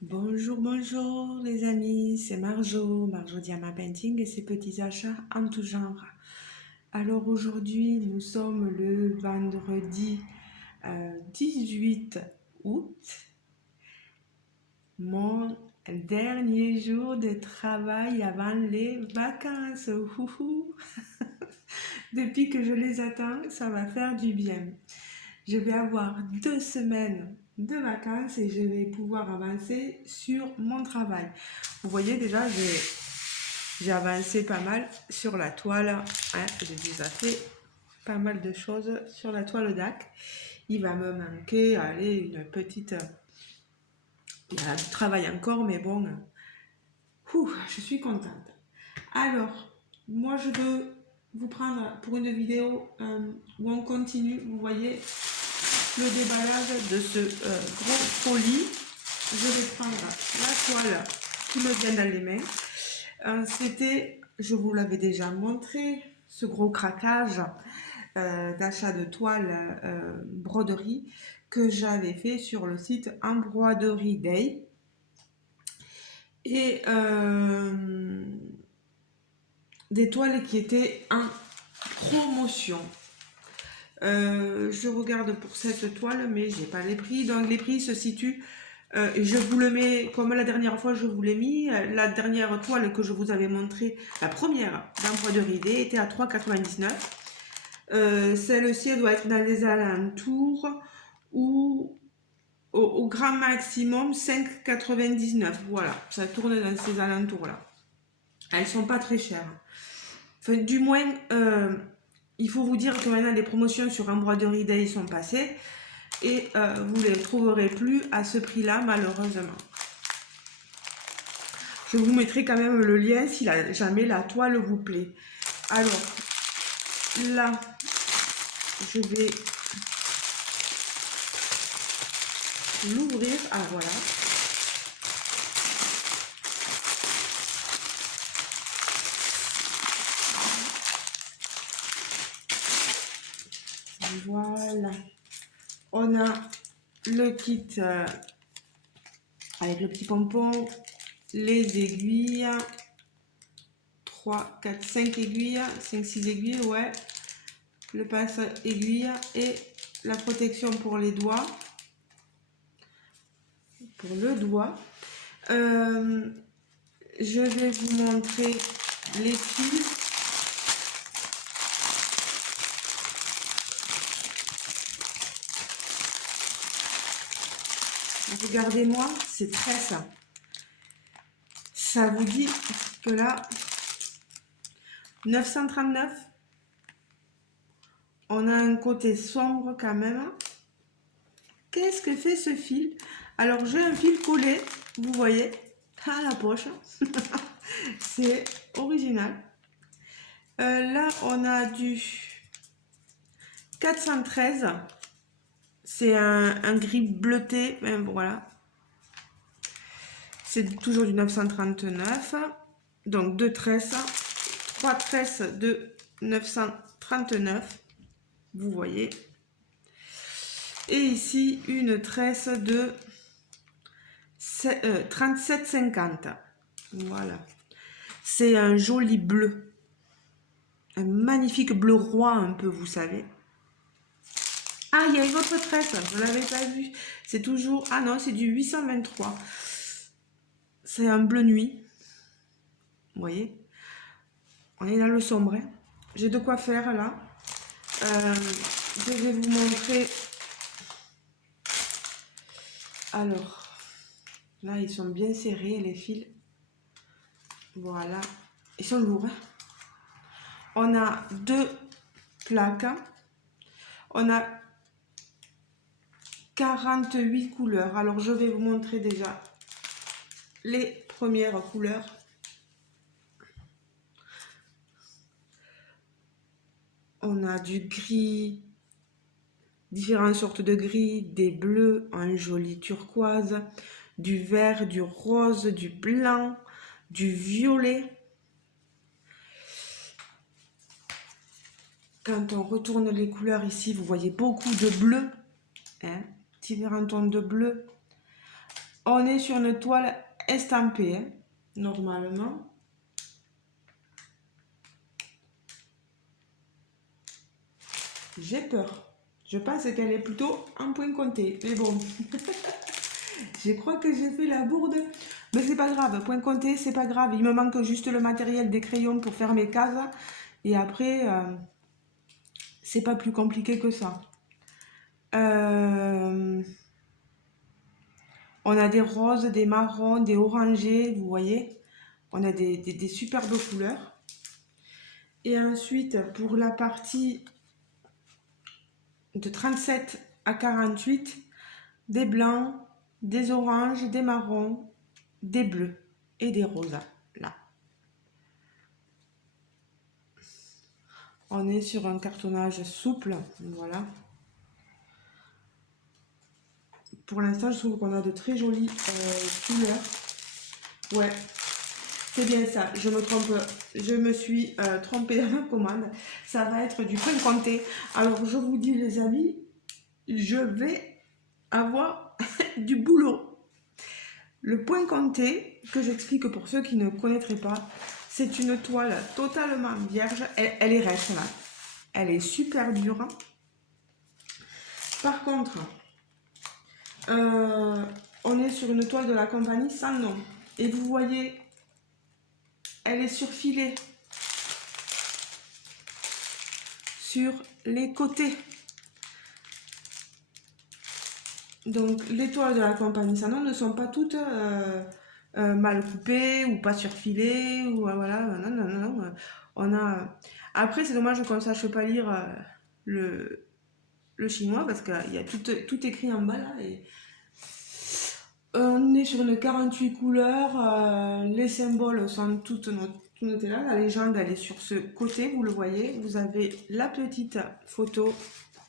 Bonjour, bonjour les amis, c'est Marjo Diama Painting et ses petits achats en tout genre. Alors aujourd'hui, nous sommes le vendredi 18 août, mon dernier jour de travail avant les vacances. Ouhou. Depuis que je les attends, ça va faire du bien. Je vais avoir 2 semaines de vacances et je vais pouvoir avancer sur mon travail. Vous voyez déjà, j'ai avancé pas mal sur la toile. Hein, j'ai déjà fait pas mal de choses sur la toile DAC. Il va me manquer, allez, une petite... Il y a du travail encore, mais bon, je suis contente. Alors, moi je veux vous prendre pour une vidéo où on continue, vous voyez, le déballage de ce gros colis. Je vais prendre la toile qui me vient dans les mains. Je vous l'avais déjà montré, ce gros craquage d'achat de toile broderie que j'avais fait sur le site Embroiderie Day. Et des toiles qui étaient en promotion. Je regarde pour cette toile, mais j'ai pas les prix. Donc les prix se situent. Je vous le mets comme la dernière fois, je vous l'ai mis. La dernière toile que je vous avais montrée, la première d'Embroiderie Day, était à 3,99. Celle-ci doit être dans les alentours ou au grand maximum 5,99. Voilà, ça tourne dans ces alentours-là. Elles sont pas très chères. Enfin, du moins, il faut vous dire que maintenant les promotions sur Embroiderie Day sont passées et vous ne les trouverez plus à ce prix-là, malheureusement. Je vous mettrai quand même le lien si jamais la toile vous plaît. Alors, là, je vais l'ouvrir. Ah, voilà. Voilà. On a le kit avec le petit pompon, les aiguilles, 3, 4, 5 aiguilles, 5, 6 aiguilles, ouais. Le passe aiguille et la protection pour les doigts. Pour le doigt. Je vais vous montrer les fils. Regardez-moi, c'est très ça. Ça vous dit que là, 939, on a un côté sombre quand même. Qu'est-ce que fait ce fil? Alors, j'ai un fil collé, vous voyez, à la poche. C'est original. Là, on a du 413. C'est un gris bleuté. Voilà. C'est toujours du 939. Donc, 2 tresses. 3 tresses de 939. Vous voyez. Et ici, une tresse de 37,50. Voilà. C'est un joli bleu. Un magnifique bleu roi un peu, vous savez. Ah, il y a une autre tresse, je ne l'avais pas vue. C'est toujours... Ah non, c'est du 823. C'est un bleu nuit. Vous voyez? On est dans le sombre. Hein. J'ai de quoi faire là. Je vais vous montrer. Alors, là, ils sont bien serrés, les fils. Voilà. Ils sont lourds. Hein. On a 2 plaques. On a 48 couleurs. Alors, je vais vous montrer déjà les premières couleurs. On a du gris, différentes sortes de gris, des bleus, un joli turquoise, du vert, du rose, du blanc, du violet. Quand on retourne les couleurs ici, vous voyez beaucoup de bleu, hein, différents tons de bleu. On est sur une toile estampée, hein, normalement. J'ai peur. Je pense qu'elle est plutôt en point compté. Mais bon, je crois que j'ai fait la bourde. Mais c'est pas grave, point compté, c'est pas grave. Il me manque juste le matériel des crayons pour faire mes cases. Et après, c'est pas plus compliqué que ça. On a des roses, des marrons, des orangés, vous voyez. On a des superbes couleurs. Et ensuite, pour la partie de 37 à 48, des blancs, des oranges, des marrons, des bleus et des roses. Là. On est sur un cartonnage souple, voilà. Pour l'instant, je trouve qu'on a de très jolies couleurs. Ouais, c'est bien ça, je me suis trompée dans ma commande. Ça va être du point compté. Alors, je vous dis les amis, je vais avoir du boulot. Le point compté, que j'explique pour ceux qui ne connaîtraient pas, c'est une toile totalement vierge. Elle est reste là. Elle est super dure. Par contre, on est sur une toile de la compagnie sans nom. Et vous voyez, elle est surfilée sur les côtés. Donc les toiles de la compagnie sans nom ne sont pas toutes mal coupées ou pas surfilées. Ou voilà, non, non, non, non. On a... Après, c'est dommage qu'on ne sache pas lire le chinois parce qu'il y a tout écrit en bas là. Et on est sur une 48 couleurs, les symboles sont tout notés là, la légende elle est sur ce côté, vous le voyez, vous avez la petite photo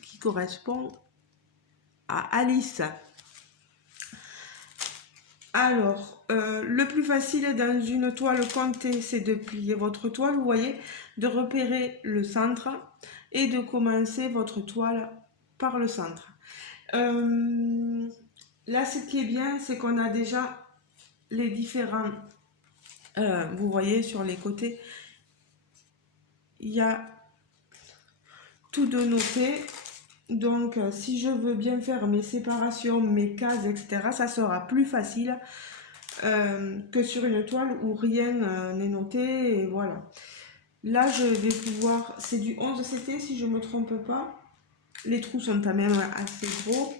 qui correspond à Alice. Alors, le plus facile dans une toile comptée, c'est de plier votre toile, vous voyez, de repérer le centre et de commencer votre toile par le centre. Là, ce qui est bien, c'est qu'on a déjà les différents, vous voyez sur les côtés, il y a tout de noté. Donc, si je veux bien faire mes séparations, mes cases, etc., ça sera plus facile que sur une toile où rien n'est noté. Et voilà. Là, je vais pouvoir, c'est du 11 CT si je ne me trompe pas. Les trous sont quand même assez gros.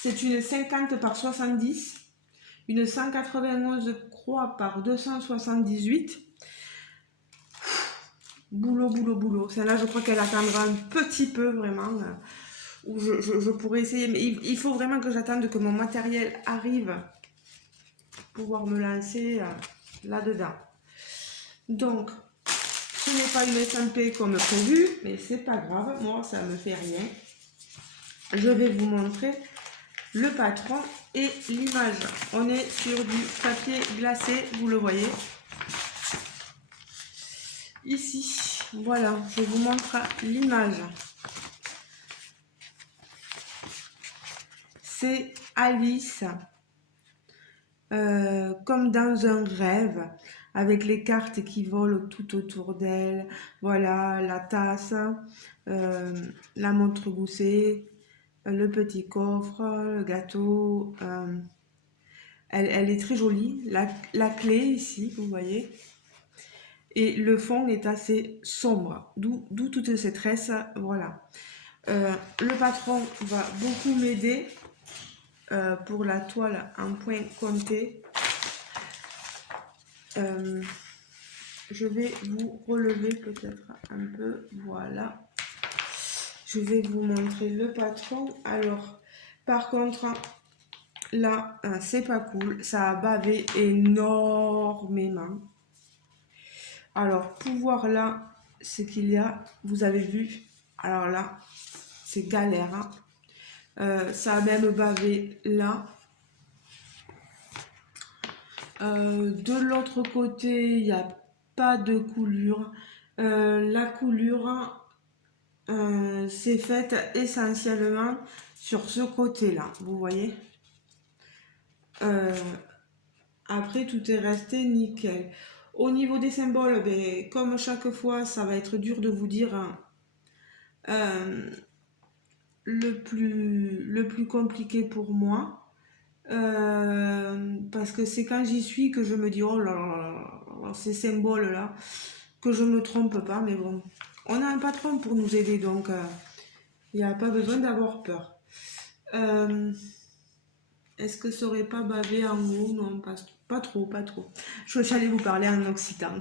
C'est une 50 par 70, une 191 croix par 278. Boulot, boulot, boulot. Celle-là, je crois qu'elle attendra un petit peu vraiment. Où je pourrais essayer. Mais il faut vraiment que j'attende que mon matériel arrive pour pouvoir me lancer là-dedans. Donc, ce n'est pas une SMP comme prévu, mais c'est pas grave. Moi, ça me fait rien. Je vais vous montrer le patron et l'image. On est sur du papier glacé, vous le voyez. Ici, voilà, je vous montre l'image. C'est Alice, comme dans un rêve, avec les cartes qui volent tout autour d'elle. Voilà, la tasse, la montre goussée, le petit coffre, le gâteau. Elle est très jolie. La clé ici, vous voyez. Et le fond est assez sombre, d'où toutes ces tresses. Voilà. Le patron va beaucoup m'aider pour la toile en point compté. Je vais vous relever peut-être un peu. Voilà. Je vais vous montrer le patron. Alors, par contre, là, c'est pas cool. Ça a bavé énormément. Alors, pour voir là ce qu'il y a, vous avez vu. Alors là, c'est galère. Hein. Ça a même bavé là. De l'autre côté, il n'y a pas de coulure. La coulure, c'est faite essentiellement sur ce côté-là. Vous voyez? Euh, Après, tout est resté nickel. Au niveau des symboles, ben, comme chaque fois, ça va être dur de vous dire hein, euh, le plus compliqué pour moi. Parce que c'est quand j'y suis que je me dis, oh là là là là, ces symboles-là, que je me trompe pas. Mais bon, on a un patron pour nous aider, donc il n'y a pas besoin d'avoir peur. Euh, Est-ce que ça aurait pas bavé en haut? Non, pas trop, pas trop. J'allais vous parler en occitan.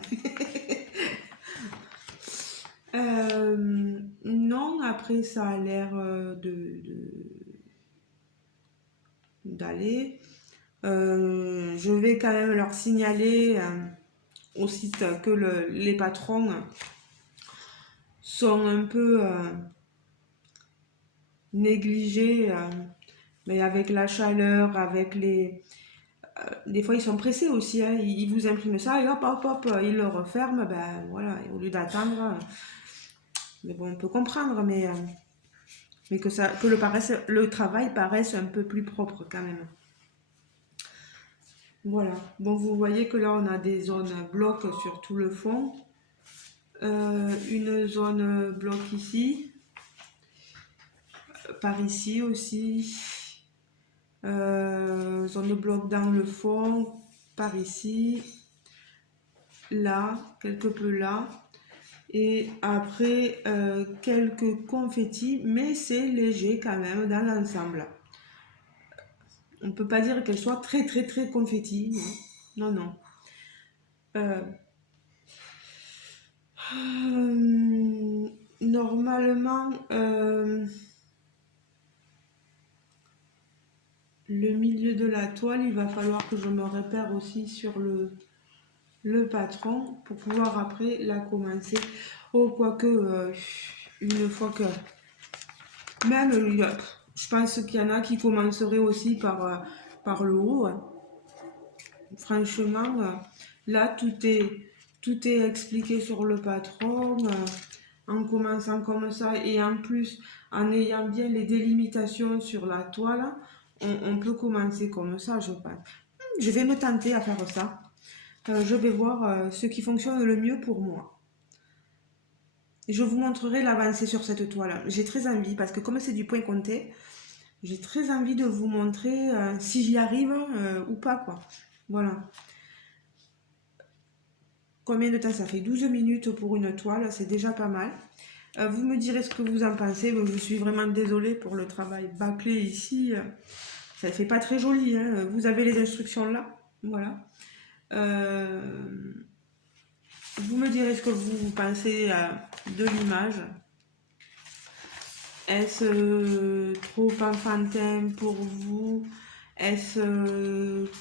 Non, après ça a l'air d'aller. Je vais quand même leur signaler aussi que les patrons sont un peu négligés, mais avec la chaleur, avec les... Des fois, ils sont pressés aussi, hein, ils vous impriment ça et hop, hop, hop, ils le referment, ben voilà, au lieu d'attendre. Mais bon, on peut comprendre, mais que le travail paraisse un peu plus propre quand même. Voilà. Bon, vous voyez que là, on a des zones blocs sur tout le fond. Une zone bloc ici. Par ici aussi. Zone de bloc dans le fond. Par ici. Là. Quelque peu là. Et après, quelques confettis. Mais c'est léger quand même dans l'ensemble. On ne peut pas dire qu'elle soit très très très confetti. Non, non. Euh, Normalement, le milieu de la toile, il va falloir que je me repère aussi sur le patron pour pouvoir après la commencer. Oh, quoique, une fois que... Même, je pense qu'il y en a qui commenceraient aussi par le haut, hein. Franchement, là, tout est expliqué sur le patron, en commençant comme ça, et en plus, en ayant bien les délimitations sur la toile, on peut commencer comme ça, je pense. Je vais me tenter à faire ça. Je vais voir ce qui fonctionne le mieux pour moi. Et je vous montrerai l'avancée sur cette toile. J'ai très envie, parce que comme c'est du point compté, j'ai très envie de vous montrer si j'y arrive ou pas, quoi. Voilà. Combien de temps ça fait? 12 minutes pour une toile, c'est déjà pas mal. Vous me direz ce que vous en pensez. Bon, je suis vraiment désolée pour le travail bâclé ici. Ça ne fait pas très joli, hein. Vous avez les instructions là. Voilà. Euh, Vous me direz ce que vous pensez de l'image. Est-ce trop enfantin pour vous? Est-ce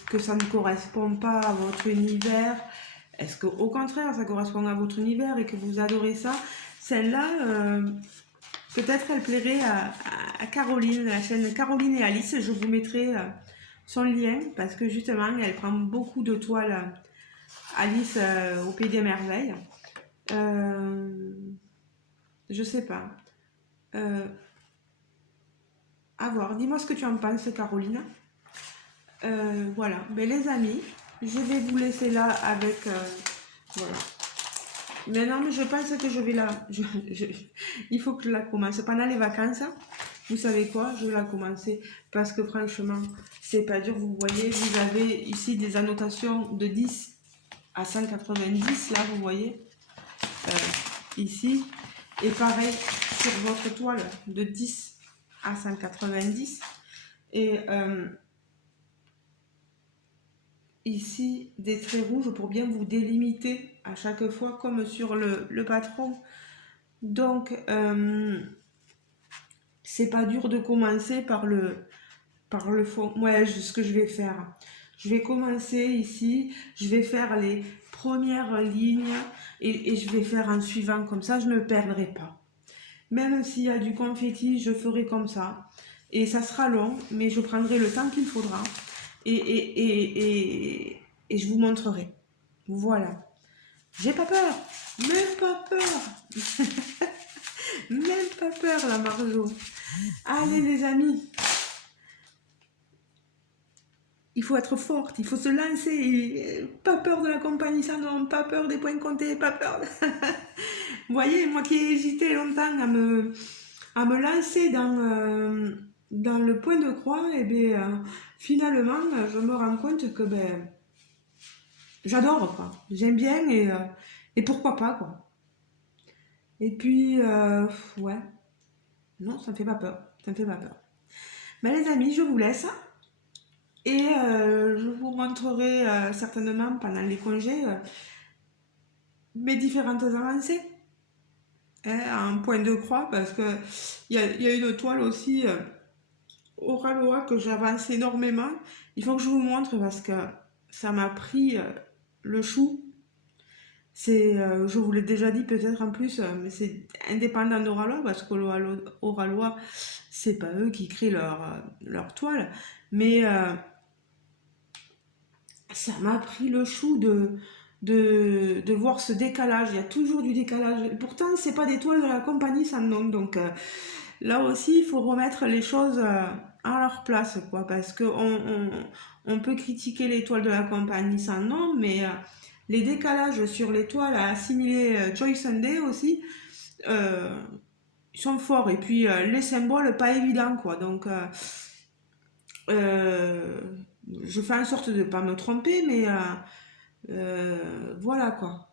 que ça ne correspond pas à votre univers? Est-ce qu'au contraire, ça correspond à votre univers et que vous adorez ça? Celle-là, peut-être elle plairait à Caroline, la chaîne Caroline et Alice. Je vous mettrai son lien parce que justement, elle prend beaucoup de toiles Alice au Pays des Merveilles. Je sais pas. Euh, À voir. Dis-moi ce que tu en penses, Caroline. Voilà. Ben, les amis, je vais vous laisser là avec... voilà. Mais non, mais je pense que je vais il faut que je la commence. Pendant les vacances, vous savez quoi? Je vais la commencer. Parce que franchement, c'est pas dur. Vous voyez, vous avez ici des annotations de 10 à 190. Là, vous voyez. Ici. Et pareil sur votre toile de 10 à 190. Et ici des traits rouges pour bien vous délimiter à chaque fois comme sur le patron. Donc c'est pas dur de commencer par le fond. Ouais, ce que je vais faire, je vais commencer ici, je vais faire les premières lignes et je vais faire en suivant, comme ça je ne me perdrai pas. Même s'il y a du confetti, je ferai comme ça. Et ça sera long, mais je prendrai le temps qu'il faudra. Et je vous montrerai. Voilà. J'ai pas peur. Même pas peur. Même pas peur, la Marjo. Allez, les amis. il faut être forte, il faut se lancer, pas peur de la compagnie sans nom, pas peur des points comptés, pas peur. Vous voyez, moi qui ai hésité longtemps à me lancer dans le point de croix, et bien, finalement, je me rends compte que ben, j'adore, quoi. J'aime bien et pourquoi pas, quoi. Et puis, ouais, non, ça me fait pas peur. Ça me fait pas peur. Ben, les amis, je vous laisse. Et je vous montrerai certainement pendant les congés mes différentes avancées, hein, en point de croix, parce que il y a une toile aussi au Ralois que j'avance énormément. Il faut que je vous montre parce que ça m'a pris le chou. C'est, je vous l'ai déjà dit peut-être en plus, mais c'est indépendant d'Oralois parce qu'Oralois, c'est pas eux qui créent leur toile. Mais ça m'a pris le chou de voir ce décalage. Il y a toujours du décalage. Et pourtant, c'est pas des toiles de la compagnie sans nom. Donc là aussi, il faut remettre les choses à leur place, quoi. Parce on peut critiquer les toiles de la compagnie sans nom, mais les décalages sur les toiles à assimiler Joy Sunday aussi, euh, ils sont forts. Et puis les symboles, pas évidents, quoi. Donc euh, je fais en sorte de ne pas me tromper, mais voilà quoi.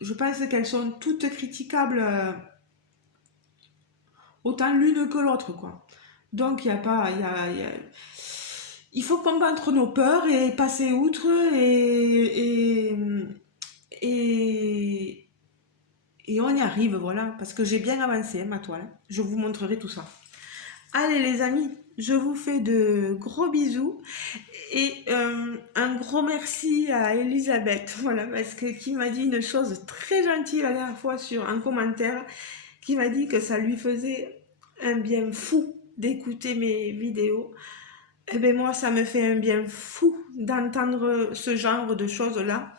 Je pense qu'elles sont toutes critiquables autant l'une que l'autre quoi. Donc il y a pas, il faut combattre nos peurs et passer outre et, et on y arrive voilà parce que j'ai bien avancé hein, ma toile. Je vous montrerai tout ça. Allez les amis, je vous fais de gros bisous et un gros merci à Elisabeth, voilà, parce que qui m'a dit une chose très gentille la dernière fois sur un commentaire, qui m'a dit que ça lui faisait un bien fou d'écouter mes vidéos. Et bien moi, ça me fait un bien fou d'entendre ce genre de choses-là,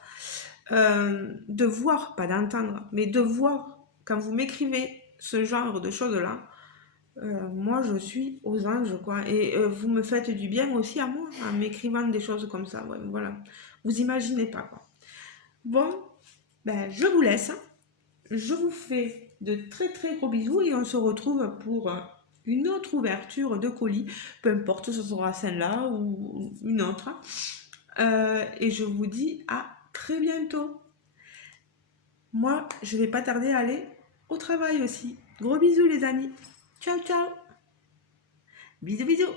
de voir, pas d'entendre, mais de voir quand vous m'écrivez ce genre de choses-là. Moi, je suis aux anges, quoi. Et vous me faites du bien aussi à moi, en m'écrivant des choses comme ça. Ouais, voilà. Vous imaginez pas, quoi. Bon, ben, je vous laisse. Je vous fais de très très gros bisous et on se retrouve pour une autre ouverture de colis. Peu importe, ce sera celle-là ou une autre. Et je vous dis à très bientôt. Moi, je vais pas tarder à aller au travail aussi. Gros bisous, les amis. Ciao, ciao. Bisous, bisous.